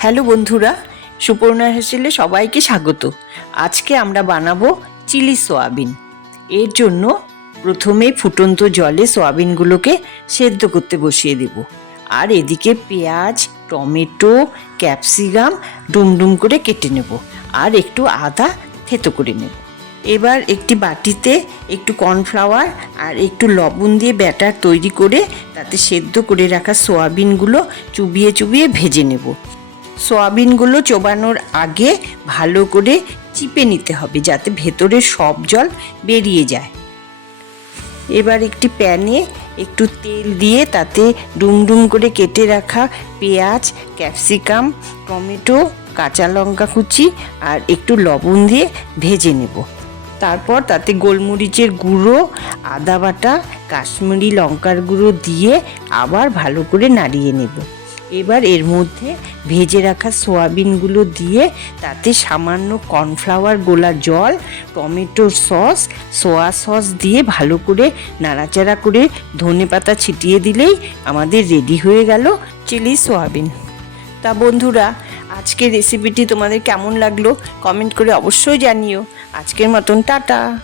Hello বন্ধুরা, সুপর্ণার হেসেলে সবাইকে স্বাগত। আজকে আমরা বানাবো চিলি সোয়াবিন। এর জন্য প্রথমে ফুটন্ত জলে সোয়াবিনগুলোকে সেদ্ধ করতে বসিয়ে দেব। আর এদিকে পেঁয়াজ, টমেটো, ক্যাপসিকাম ডুমডুম করে কেটে নেব, আর একটু আদা থেতো করে নেব। এবার একটি বাটিতে একটু কর্নফ্লাওয়ার আর একটু লবণ দিয়ে ব্যাটার তৈরি করে তাতে সেদ্ধ করে রাখা সোয়াবিনগুলো চুবিয়ে চুবিয়ে ভেজে নেব। সোয়াবিনগুলো চোবানোর আগে ভালো করে চিপে নিতে হবে যাতে ভেতরের সব জল বেরিয়ে যায়। এবার একটি প্যানে একটু তেল দিয়ে তাতে ডুমডুম করে কেটে রাখা পেঁয়াজ, ক্যাপসিকাম, টমেটো, কাঁচা লঙ্কা কুচি আর একটু লবণ দিয়ে ভেজে নেব। তারপর তাতে গোলমরিচের গুঁড়ো, আদা বাটা, কাশ্মীরি লঙ্কার গুঁড়ো দিয়ে আবার ভালো করে নাড়িয়ে নেব। এবার এর মধ্যে ভেজে রাখা সোয়াবিনগুলো দিয়ে তাতে সামান্য কর্নফ্লাওয়ার গোলা জল, টমেটোর সস, সোয়া সস দিয়ে ভালো করে নাড়াচাড়া করে ধনেপাতা ছিটিয়ে দিলেই আমাদের রেডি হয়ে গেল চিলি সোয়াবিন। তা বন্ধুরা, আজকের রেসিপিটি তোমাদের কেমন লাগলো কমেন্ট করে অবশ্যই জানিও। আজকের মতন টাটা।